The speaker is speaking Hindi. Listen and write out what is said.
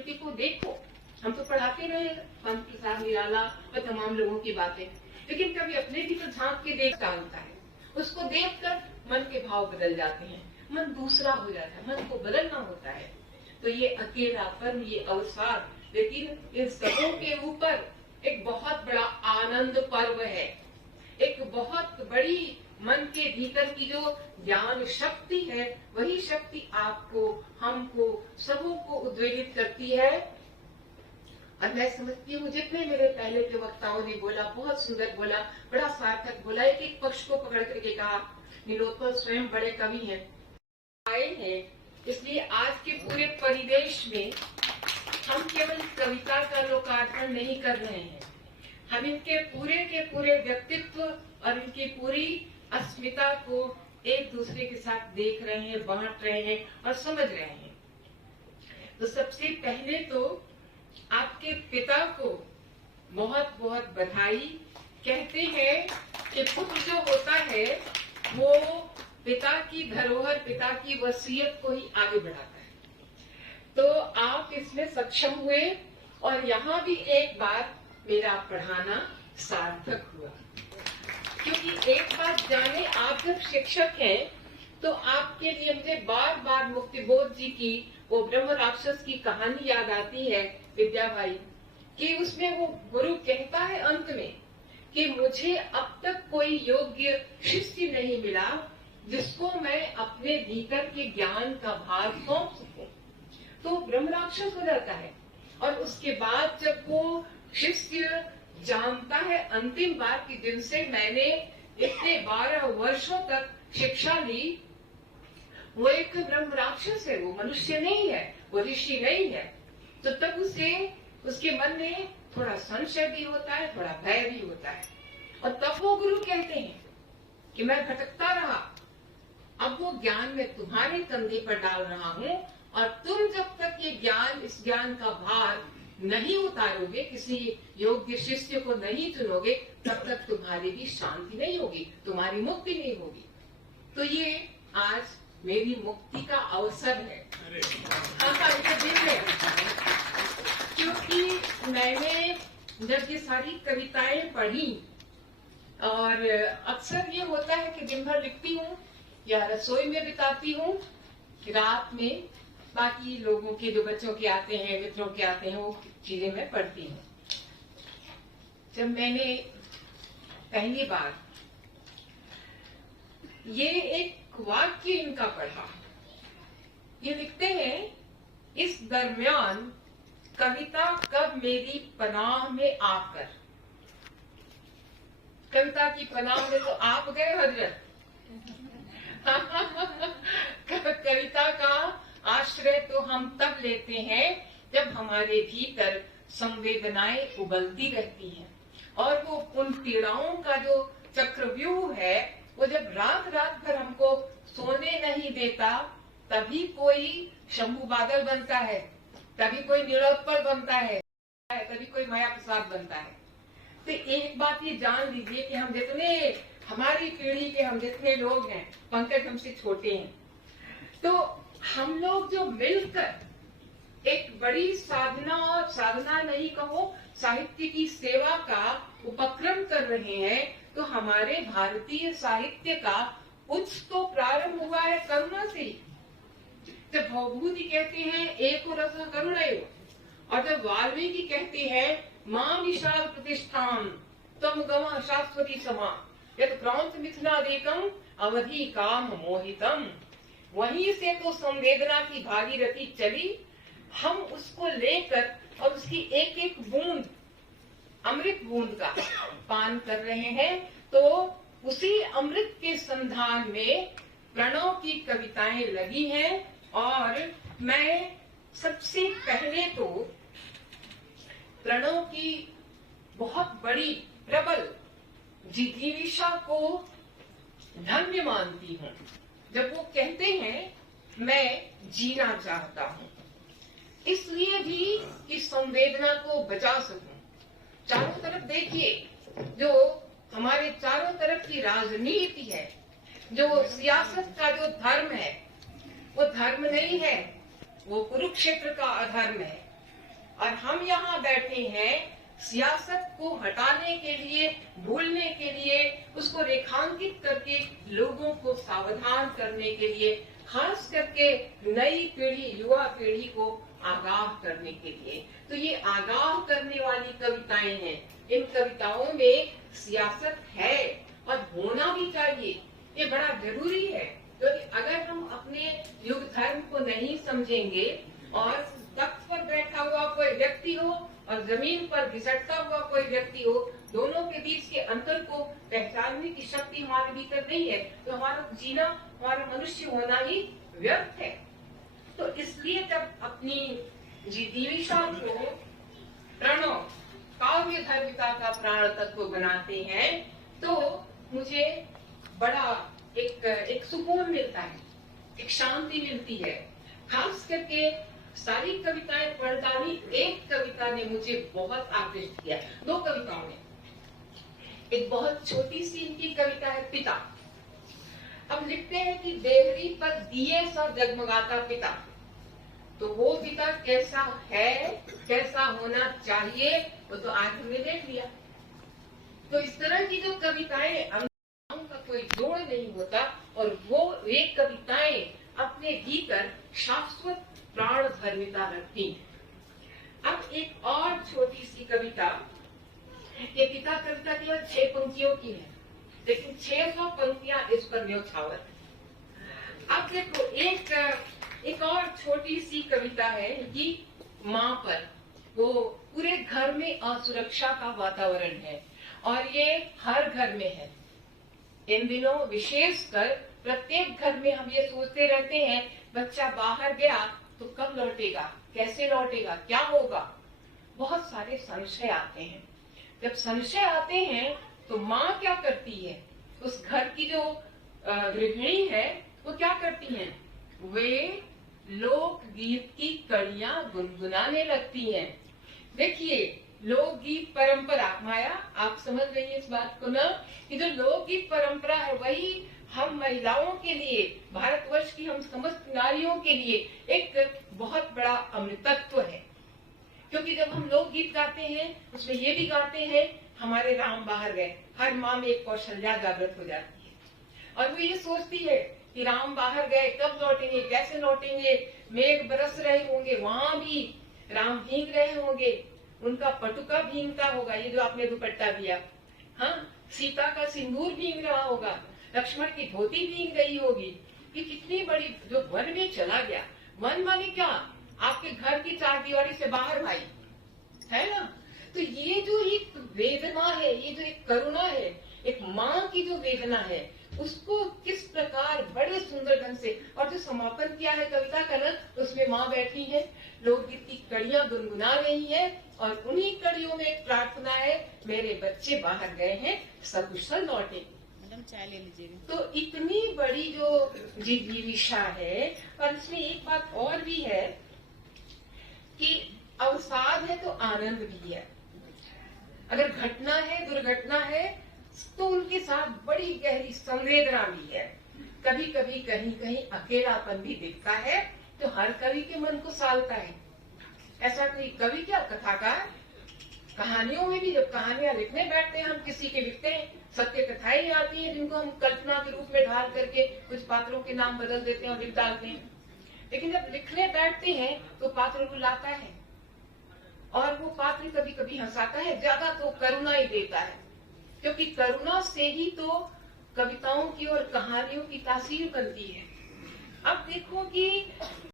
कृति को देखो। हम तो पढ़ाते रहे पंत प्रसाद निराला और तमाम लोगों की बातें, लेकिन कभी अपने भी तो झांक के देख डालता है। उसको देखकर मन के भाव बदल जाते हैं, मन दूसरा हो जाता है, मन को बदलना होता है। तो ये अकेलापन, ये अवसाद, लेकिन इन सबों के ऊपर एक बहुत बड़ा आनंद पर्व है। एक बहुत बड़ी मन के भीतर की जो ज्ञान शक्ति है, वही शक्ति आपको, हमको, सबों को उद्वेलित करती है। और मैं समझती हूँ जितने मेरे पहले के वक्ताओं ने बोला, बहुत सुंदर बोला, बड़ा सार्थक बोला, एक एक पक्ष को पकड़ करके कहा। नीलोत्पल स्वयं बड़े कवि हैं, आए हैं, इसलिए आज के पूरे परिवेश में हम केवल कविता का लोकार्पण नहीं कर रहे हैं, हम इनके पूरे व्यक्तित्व और इनकी पूरी अस्मिता को एक दूसरे के साथ देख रहे हैं, बांट रहे हैं और समझ रहे हैं। तो सबसे पहले तो आपके पिता को बहुत बहुत बधाई। कहते हैं कि पुत्र जो होता है वो पिता की धरोहर, पिता की वसीयत को ही आगे बढ़ाता है। तो आप इसमें सक्षम हुए और यहाँ भी एक बार मेरा पढ़ाना सार्थक हुआ, क्योंकि एक बात जाने, आप जब शिक्षक हैं तो आपके लिए मुझे बार बार मुक्तिबोध जी की वो ब्रह्म राक्षस की कहानी याद आती है, विद्याबाई, कि उसमें वो गुरु कहता है अंत में कि मुझे अब तक कोई योग्य शिष्य नहीं मिला जिसको मैं अपने भीतर के ज्ञान का भार सौंप सकूं। तो ब्रह्म राक्षस हो जाता है। और उसके बाद जब वो शिष्य जानता है अंतिम बार कि जिनसे मैंने इतने 12 वर्षों तक शिक्षा ली, वो एक ब्रह्म राक्षस है, वो मनुष्य नहीं है, वो ऋषि नहीं है, तो तब उसे उसके मन में थोड़ा संशय भी होता है, थोड़ा भय भी होता है। और तब वो गुरु कहते हैं कि मैं भटकता रहा, अब वो ज्ञान मैं तुम्हारे कंधे पर डाल रहा हूँ, और तुम जब तक ये ज्ञान, इस ज्ञान का भार नहीं उतारोगे, किसी योग्य शिष्य को नहीं चुनोगे, तब तक तुम्हारी भी शांति नहीं होगी, तुम्हारी मुक्ति नहीं होगी। तो ये आज मेरी मुक्ति का अवसर है, दिन है, क्योंकि मैंने जब ये सारी कविताएं पढ़ी, और अक्सर ये होता है कि दिन भर लिखती हूँ या रसोई में बिताती हूँ, रात में बाकी लोगों के, जो बच्चों के आते हैं, मित्रों के आते हैं, वो चीजें मैं पढ़ती हूँ। जब मैंने पहली बार ये एक वाक्य इनका पढ़ा, ये लिखते हैं, इस दरमियान कविता कब मेरी पनाह में आकर, कविता की पनाह में तो आप गए हजरत। कविता का आश्रय तो हम तब लेते हैं जब हमारे भीतर संवेदनाएं उबलती रहती हैं, और वो उन पीड़ाओं का जो चक्रव्यूह है, वो जब रात रात भर हमको सोने नहीं देता, तभी कोई शंभू बादल बनता है, तभी कोई नीलोत्पल बनता है, तभी कोई माया प्रसाद बनता है। तो एक बात ये जान लीजिए कि हम जितने, हमारी पीढ़ी के हम जितने लोग हैं, पंकज हमसे छोटे हैं, तो हम लोग जो मिलकर एक बड़ी साधना, और साधना नहीं कहो, साहित्य की सेवा का उपक्रम कर रहे हैं, तो हमारे भारतीय साहित्य का उच्च तो प्रारंभ हुआ है करुणा से। जब भवभूति कहते हैं एको रस करुणैव, और जब वाल्मीकि कहते हैं मां विशाल प्रतिष्ठान तम गम शाश्वती समा यद क्रांत मिथुनादेकम अवधि काम मोहितम, वहीं से तो संवेदना की भागीरथी चली। हम उसको लेकर और उसकी एक एक बूंद, अमृत बूंद का पान कर रहे हैं। तो उसी अमृत के संधान में प्रणव की कविताएं लगी हैं, और मैं सबसे पहले तो प्रणव की बहुत बड़ी प्रबल जिज्ञासा को धन्य मानती हूँ। जब वो कहते हैं मैं जीना चाहता हूँ, इसलिए भी कि संवेदना को बचा सकूं। चारों तरफ देखिए, जो हमारे चारों तरफ की राजनीति है, जो सियासत का जो धर्म है, वो धर्म नहीं है, वो कुरुक्षेत्र का अधर्म है। और हम यहाँ बैठे हैं सियासत को हटाने के लिए, भूलने के लिए, उसको रेखांकित करके लोगों को सावधान करने के लिए, खास करके नई पीढ़ी, युवा पीढ़ी को आगाह करने के लिए। तो ये आगाह करने वाली कविताएं हैं। इन कविताओं में सियासत है और होना भी चाहिए, ये बड़ा जरूरी है। क्योंकि अगर हम अपने युग धर्म को नहीं समझेंगे और तख्त पर बैठा हुआ कोई व्यक्ति हो और जमीन पर घिसटता हुआ कोई व्यक्ति हो, दोनों के बीच के अंतर को पहचानने की शक्ति हमारे भीतर नहीं है, तो हमारा जीना, हमारा मनुष्य होना ही व्यर्थ है। तो इसलिए जब अपनी जीविका को प्रणव काव्य धर्मिता का प्राण तत्व बनाते हैं, तो मुझे बड़ा एक सुकून मिलता है, एक शांति मिलती है। खास करके सारी कविताएं पढ़ डाली, एक कविता ने मुझे बहुत आकृष्ट किया, दो कविताओं ने। एक बहुत छोटी सी इनकी कविता है पिता। अब लिखते हैं कि देहरी पर दिए सा जगमगाता पिता, तो वो पिता कैसा है, कैसा होना चाहिए, वो तो आज हमने देख लिया। तो इस तरह की जो कविताएं का कोई जोड़ नहीं होता, और वो एक कविताएं अपने भीतर शाश्वत प्राण धर्मिता रखती हैं। अब एक और छोटी सी कविता, ये पिता कविता केवल 6 पंक्तियों की है, लेकिन 600 पंक्तियां इस पर न्यौछावर है। अब देखो एक और छोटी सी कविता है कि माँ पर, वो पूरे घर में असुरक्षा का वातावरण है और ये हर घर में है। इन दिनों विशेषकर प्रत्येक घर में हम ये सोचते रहते हैं, बच्चा बाहर गया तो कब लौटेगा, कैसे लौटेगा, क्या होगा। बहुत सारे संशय आते हैं। जब संशय आते हैं तो माँ क्या करती है, उस घर की जो गृहिणी है वो क्या करती हैं, वे लोकगीत की कड़ियां गुनगुनाने लगती हैं। देखिए, लोकगीत परंपरा, माया आप समझ रही है इस बात को ना, कि जो लोकगीत परंपरा है वही हम महिलाओं के लिए, भारतवर्ष की हम समस्त नारियों के लिए एक बहुत बड़ा अमृतत्व है। क्योंकि जब हम लोकगीत गाते हैं उसमें ये भी गाते हैं, हमारे राम बाहर गए, हर माँ में एक कौशल्या जागृत हो जाती है और वो ये सोचती है कि राम बाहर गए, कब लौटेंगे, कैसे लौटेंगे, मेघ बरस रहे होंगे, वहां भी राम भीग रहे होंगे, उनका पटुका भीगता होगा, ये जो आपने दुपट्टा दिया, हाँ, सीता का सिंदूर भीग रहा होगा, लक्ष्मण की धोती भीग गई होगी। कि कितनी बड़ी, जो वन में चला गया, वन माने क्या, आपके घर की चार दीवारी से बाहर भाई, है ना। तो ये जो एक वेदना है, ये जो एक करुणा है, एक माँ की जो वेदना है, उसको किस प्रकार बड़े सुंदर ढंग से, और जो समापन किया है कविता का ना, उसमें माँ बैठी है, लोकगीत की कड़ियां गुनगुना रही है और उन्हीं कड़ियों में एक प्रार्थना है, मेरे बच्चे बाहर गए हैं, सकुशल लौटे। मैडम चाय ले लीजिएगा। तो इतनी बड़ी जो जिज्ञासा है, और इसमें एक बात और भी है कि अवसाद है तो आनंद भी है। अगर घटना है, दुर्घटना है, तो उनके साथ बड़ी गहरी संवेदना भी है। कभी कभी कहीं कहीं अकेलापन भी दिखता है, तो हर कवि के मन को सालता है। ऐसा कोई कवि क्या, कथाकार, कहानियों में भी जब कहानियां लिखने बैठते हैं, हम किसी के लिखते हैं, सत्य कथाएं आती हैं जिनको हम कल्पना के रूप में ढाल करके कुछ पात्रों के नाम बदल देते हैं और लिख डालते हैं। लेकिन जब लिखने बैठते हैं तो पात्र रुलाता है, और वो पात्र कभी कभी हंसाता है, ज्यादा तो करुणा ही देता है, क्योंकि करुणा से ही तो कविताओं की और कहानियों की तासीर बनती है। अब देखो कि